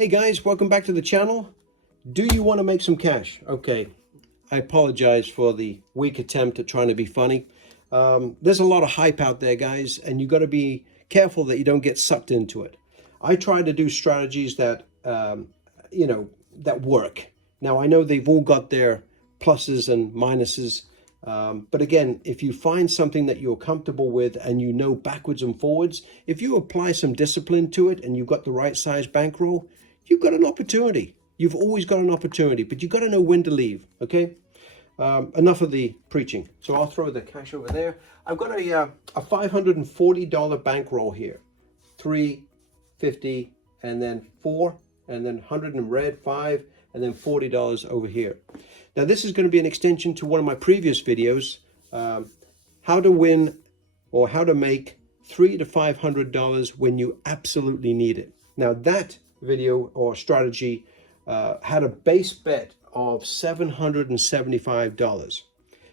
Hey guys, welcome back to the channel. Do you want to make some cash? Okay, I apologize for the weak attempt at trying to be funny. There's a lot of hype out there, guys, and you got to be careful that you don't get sucked into it. I try to do strategies that, that work. Now, I know they've all got their pluses and minuses, but again, if you find something that you're comfortable with and you know backwards and forwards, if you apply some discipline to it and you've got the right size bankroll, you've got an opportunity. You've always got an opportunity, but you've got to know when to leave, okay? Enough of the preaching. So I'll throw the cash over there. I've got a $540 bankroll here. 350 and then 4 and then 100 in red, 5 and then $40 over here. Now this is going to be an extension to one of my previous videos, how to win or how to make $300 to $500 when you absolutely need it. Now that video or strategy had a base bet of $775.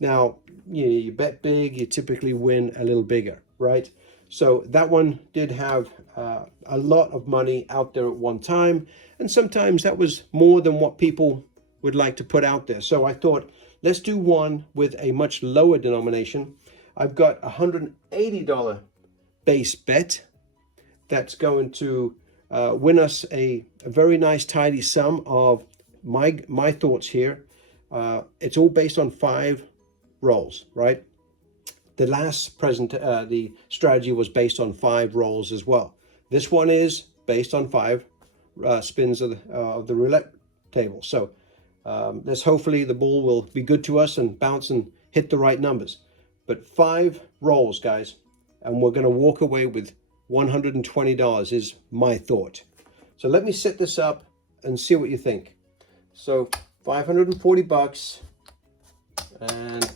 Now, you bet big, you typically win a little bigger, right? So that one did have a lot of money out there at one time, and sometimes that was more than what people would like to put out there. So I thought, let's do one with a much lower denomination. I've got a $180 base bet that's going to win us a very nice tidy sum of my thoughts here. It's all based on 5 rolls, right? The last the strategy was based on 5 rolls as well. This one is based on 5 spins of the roulette table. So let's hopefully the ball will be good to us and bounce and hit the right numbers. But 5 rolls, guys, and we're going to walk away with $120 is my thought. So let me set this up and see what you think. So 540 bucks, and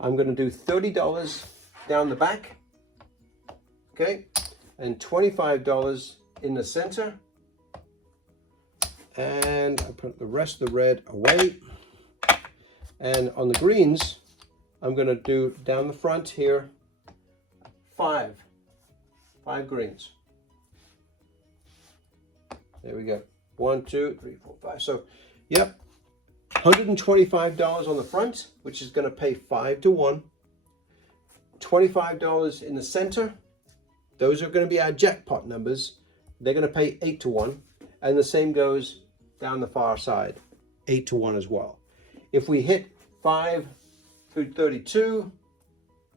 I'm going to do $30 down the back, okay, and $25 in the center, and I put the rest of the red away. And on the greens, I'm going to do down the front here 5 greens. There we go. 1, 2, 3, 4, 5. So, yep, $125 on the front, which is going to pay 5 to 1. $25 in the center. Those are going to be our jackpot numbers. They're going to pay 8 to 1. And the same goes down the far side, 8 to 1 as well. If we hit 5 through 32,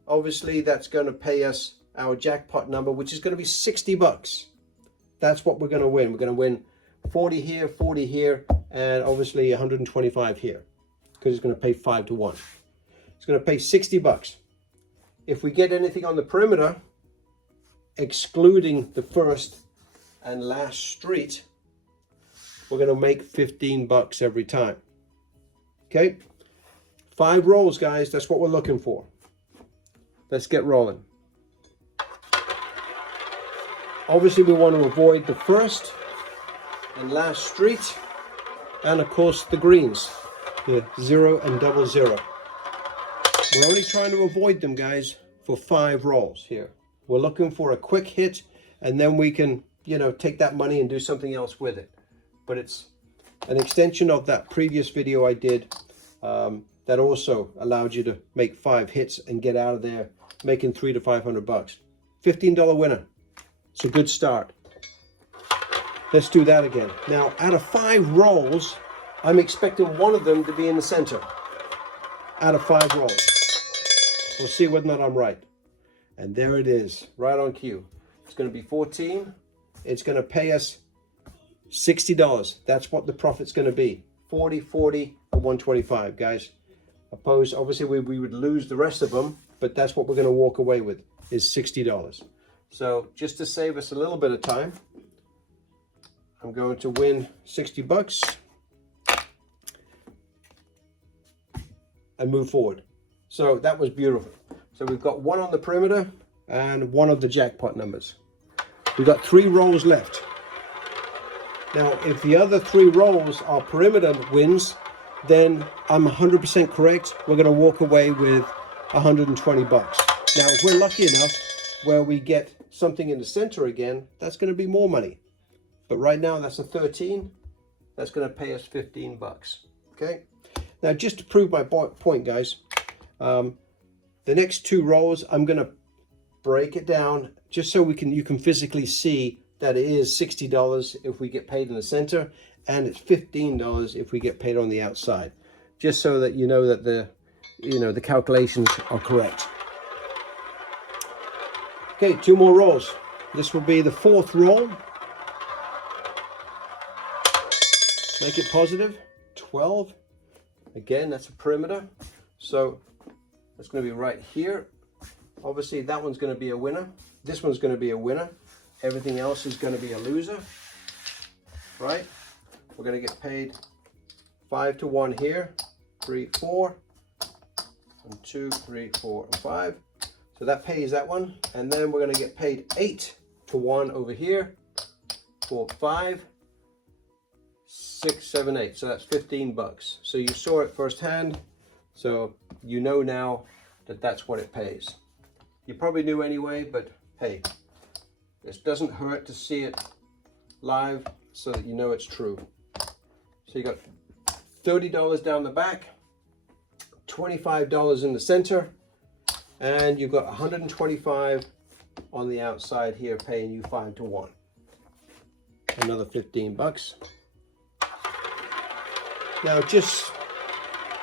obviously that's going to pay us our jackpot number, which is going to be 60 bucks. That's what we're going to win. We're going to win 40 here, 40 here, and obviously 125 here, because it's going to pay 5 to 1. It's going to pay 60 bucks. If we get anything on the perimeter, excluding the first and last street, we're going to make 15 bucks every time. Okay? 5 rolls, guys. That's what we're looking for. Let's get rolling. Obviously, we want to avoid the first and last street, and of course the greens, the 0 and 00. We're only trying to avoid them, guys, for 5 rolls here. We're looking for a quick hit, and then we can, take that money and do something else with it. But it's an extension of that previous video I did that also allowed you to make 5 hits and get out of there making $300 to $500. $15 winner. It's a good start. Let's do that again. Now, out of 5 rolls, I'm expecting one of them to be in the center. Out of 5 rolls. We'll see whether or not I'm right. And there it is, right on cue. It's going to be 14. It's going to pay us $60. That's what the profit's going to be. 40, 40, and 125, guys. Obviously, we would lose the rest of them, but that's what we're going to walk away with, is $60. So just to save us a little bit of time, I'm going to win 60 bucks and move forward. So that was beautiful. So we've got 1 on the perimeter and 1 of the jackpot numbers. We've got 3 rolls left. Now, if the other 3 rolls are perimeter wins, then I'm 100% correct. We're going to walk away with 120 bucks. Now, if we're lucky enough where we get something in the center again, that's going to be more money. But right now that's a 13. That's going to pay us 15 bucks. Okay. Now, just to prove my point, guys, the next 2 rolls, I'm going to break it down just so you can physically see that it is $60 if we get paid in the center, and it's $15 if we get paid on the outside, just so that you know that the calculations are correct. Okay, 2 more rolls. This will be the 4th roll. Make it positive. 12. Again, that's a perimeter. So that's going to be right here. Obviously, that one's going to be a winner. This one's going to be a winner. Everything else is going to be a loser. Right? We're going to get paid 5 to 1 here. 3, 4. And 2, 3, 4, and 5. So that pays that one. And then we're going to get paid 8 to 1 over here. 4, 5. 6, 7, 8. So that's 15 bucks. So you saw it firsthand. So you know now that that's what it pays. You probably knew anyway, but hey, it doesn't hurt to see it live so that you know it's true. So you got $30 down the back, $25 in the center, and you've got 125 on the outside here paying you 5 to 1. Another 15 bucks. Now, just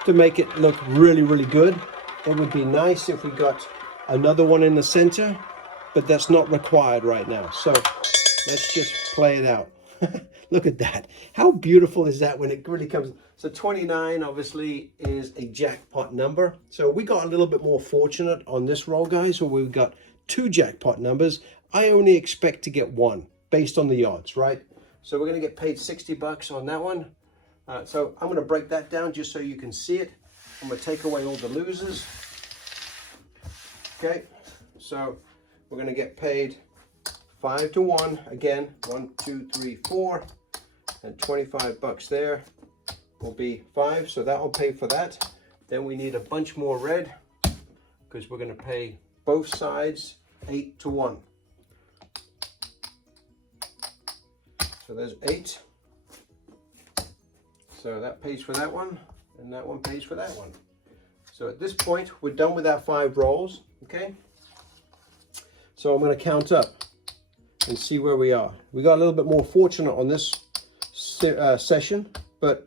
to make it look really, really good, it would be nice if we got another one in the center, but that's not required right now. So let's just play it out. Look at that. How beautiful is that when it really comes? So 29 obviously is a jackpot number. So we got a little bit more fortunate on this roll, guys, where we've got 2 jackpot numbers. I only expect to get 1 based on the odds, right? So we're going to get paid 60 bucks on that one. So I'm going to break that down just so you can see it. I'm going to take away all the losers. Okay, so we're going to get paid 5 to 1. Again, 1, 2, 3, 4, and 25 bucks there will be 5. So that will pay for that. Then we need a bunch more red because we're going to pay both sides 8 to 1. So there's 8. So that pays for that one, and that one pays for that one. So at this point, we're done with our 5 rolls, okay? So I'm going to count up and see where we are. We got a little bit more fortunate on this session, but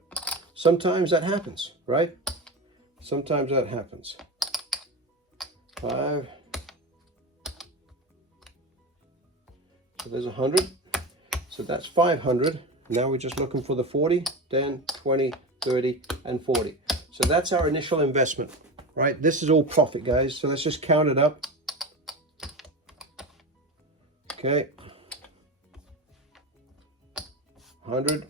sometimes that happens, right? Sometimes that happens. 5. So there's 100. So that's 500. Now we're just looking for the 40, 10, 20, 30, and 40. So that's our initial investment, right? This is all profit, guys. So let's just count it up. Okay. 100.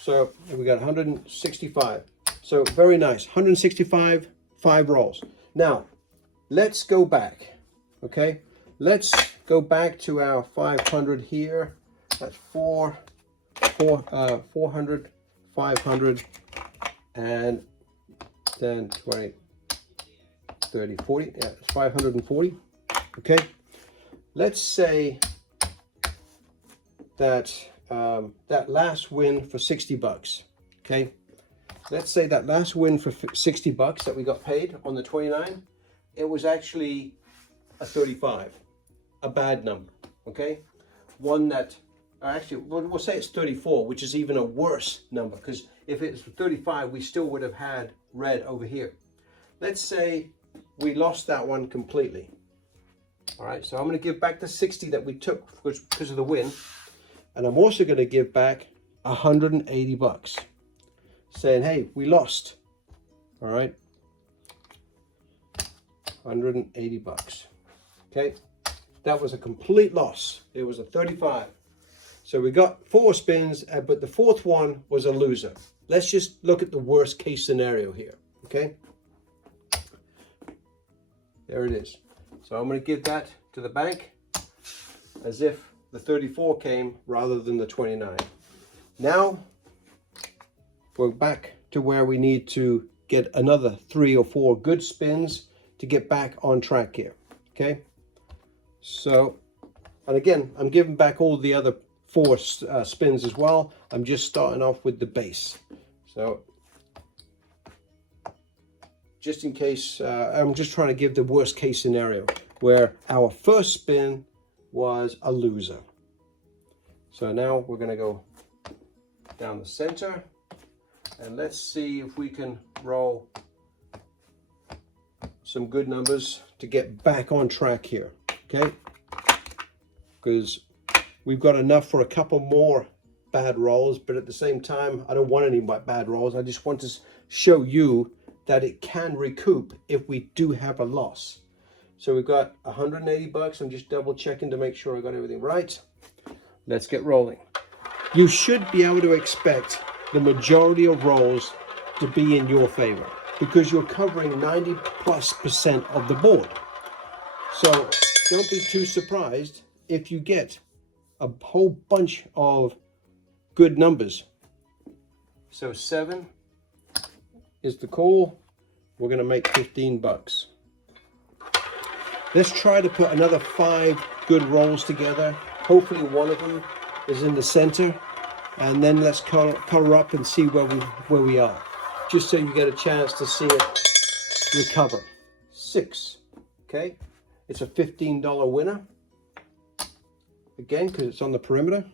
So we got 165. So very nice. 165, 5 rolls. Now, let's go back, okay? Let's go back to our 500 here. That's 400, 500, and then 20, 30, 40. Yeah, it's 540. Okay. Let's say that that last win for 60 bucks. Okay. Let's say that last win for 60 bucks that we got paid on the 29, it was actually a 35. A bad number, okay? One that, actually, we'll say it's 34, which is even a worse number, because if it's 35, we still would have had red over here. Let's say we lost that one completely. All right, so I'm going to give back the 60 that we took because of the win, and I'm also going to give back 180 bucks, saying, hey, we lost. All right, 180 bucks, okay? That was a complete loss. It was a 35. So we got 4 spins, but the 4th one was a loser. Let's just look at the worst case scenario here, okay? There it is. So I'm going to give that to the bank as if the 34 came rather than the 29. Now we're back to where we need to get another 3 or 4 good spins to get back on track here, okay? So And again, I'm giving back all the other 4 spins as well. I'm just starting off with the base. So just in case, I'm just trying to give the worst case scenario where our first spin was a loser. So now we're going to go down the center, and let's see if we can roll some good numbers to get back on track here, okay? Because we've got enough for a couple more bad rolls, but at the same time, I don't want any bad rolls. I just want to show you that it can recoup if we do have a loss. So we've got 180 bucks. I'm just double checking to make sure I got everything right. Let's get rolling. You should be able to expect the majority of rolls to be in your favor because you're covering 90+% of the board. So don't be too surprised if you get a whole bunch of good numbers. So 7 is the call. We're going to make 15 bucks. Let's try to put another 5 good rolls together. Hopefully one of them is in the center, and then let's color up and see where we are, just so you get a chance to see it recover. 6, okay? It's a $15 winner. Again, because it's on the perimeter.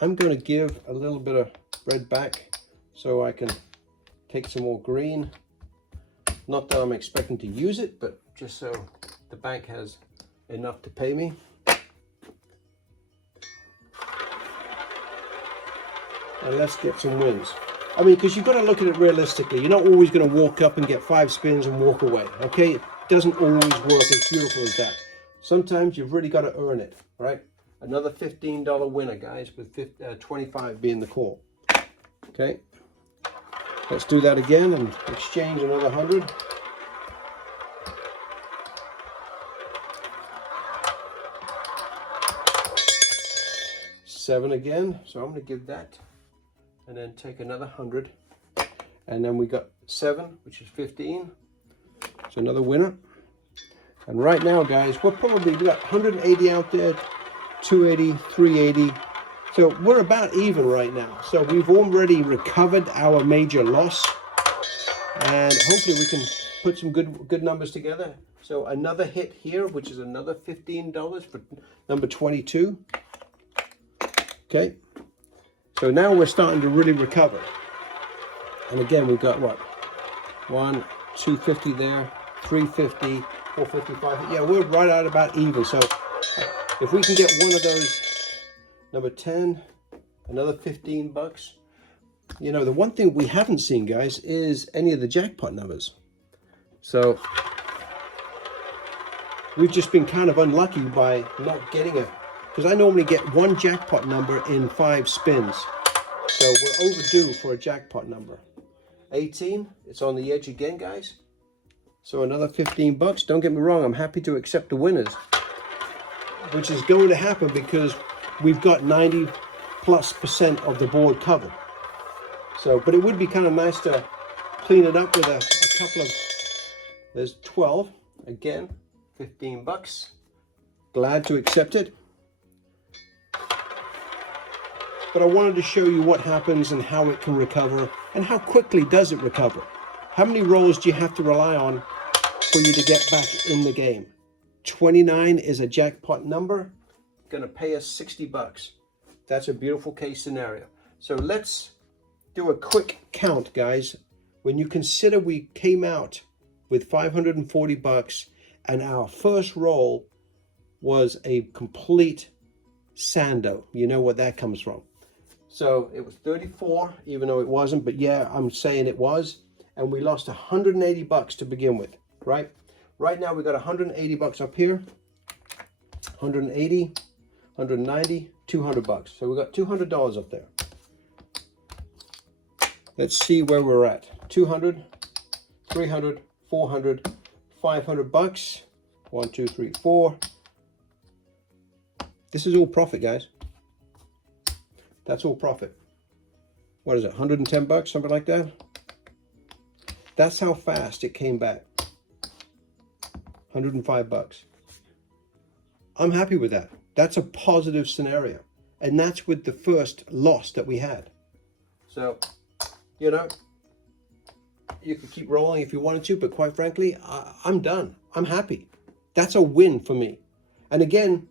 I'm going to give a little bit of red back so I can take some more green. Not that I'm expecting to use it, but just so the bank has enough to pay me. And let's get some wins. I mean, because you've got to look at it realistically. You're not always going to walk up and get 5 spins and walk away, okay? It doesn't always work as beautiful as that. Sometimes you've really got to earn it, right? Another $15 winner, guys, with 25 being the call. Okay, let's do that again and exchange another 100. $7 again, so I'm going to give that and then take another 100, and then we got 7, which is 15. So another winner. And right now, guys, we got 180 out there, 280, 380. So we're about even right now. So we've already recovered our major loss, and hopefully we can put some good numbers together. So another hit here, which is another $15 for number 22. Okay, so now we're starting to really recover. And again, we've got what? 1, 250 there, 350, 455. Yeah, we're right at about even. So if we can get one of those, number 10, another 15 bucks. You know, the one thing we haven't seen, guys, is any of the jackpot numbers. So we've just been kind of unlucky by not getting a, because I normally get 1 jackpot number in 5 spins. So we're overdue for a jackpot number. 18, it's on the edge again, guys. So another 15 bucks. Don't get me wrong, I'm happy to accept the winners, which is going to happen because we've got 90+% of the board covered. So, but it would be kind of nice to clean it up with a couple of, there's 12, again, 15 bucks. Glad to accept it. But I wanted to show you what happens and how it can recover and how quickly does it recover. How many rolls do you have to rely on for you to get back in the game? 29 is a jackpot number, going to pay us 60 bucks. That's a beautiful case scenario. So let's do a quick count, guys. When you consider we came out with 540 bucks and our first roll was a complete sando, you know what that comes from. So it was 34, even though it wasn't, but yeah, I'm saying it was. And we lost 180 bucks to begin with, right? Right now we got 180 bucks up here, 180, 190, 200 bucks. So we got $200 up there. Let's see where we're at. 200, 300, 400, 500 bucks. 1, 2, 3, 4. This is all profit, guys. That's all profit. What is it, 110 bucks, something like that? That's how fast it came back. 105 bucks. I'm happy with that. That's a positive scenario. And that's with the first loss that we had. So, you know, you can keep rolling if you wanted to, but quite frankly, I'm done. I'm happy. That's a win for me. And again,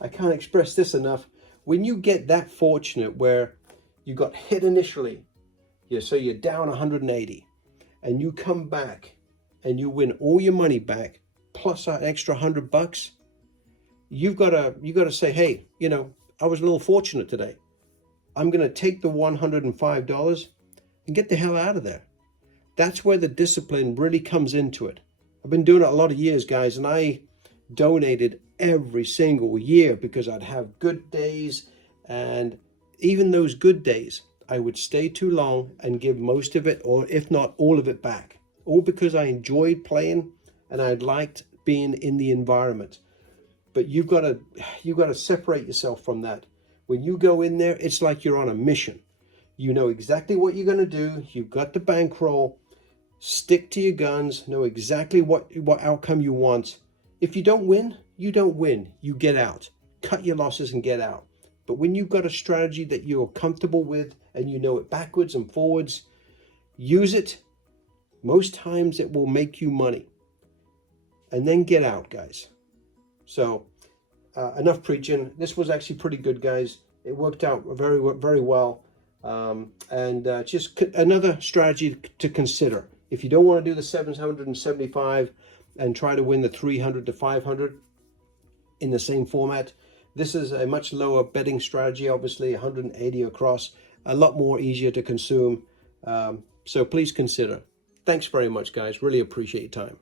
I can't express this enough. When you get that fortunate where you got hit initially, so you're down 180, and you come back and you win all your money back plus that extra $100, you gotta say, hey, I was a little fortunate today. I'm gonna take the $105 and get the hell out of there. That's where the discipline really comes into it. I've been doing it a lot of years, guys, and I donated every single year because I'd have good days, and even those good days, I would stay too long and give most of it, or if not all of it, back. All because I enjoyed playing and I liked being in the environment. But you've got to separate yourself from that. When you go in there, it's like you're on a mission. You know exactly what you're going to do. You've got the bankroll. Stick to your guns. Know exactly what outcome you want. If you don't win, you don't win. You get out. Cut your losses and get out. But when you've got a strategy that you're comfortable with and you know it backwards and forwards, use it. Most times it will make you money. And then get out, guys. So enough preaching. This was actually pretty good, guys. It worked out very, very well. Just another strategy to consider. If you don't want to do the 775 and try to win the 300 to 500 in the same format, this is a much lower betting strategy, obviously 180 across, a lot more easier to consume. So please consider. Thanks very much, guys. Really appreciate your time.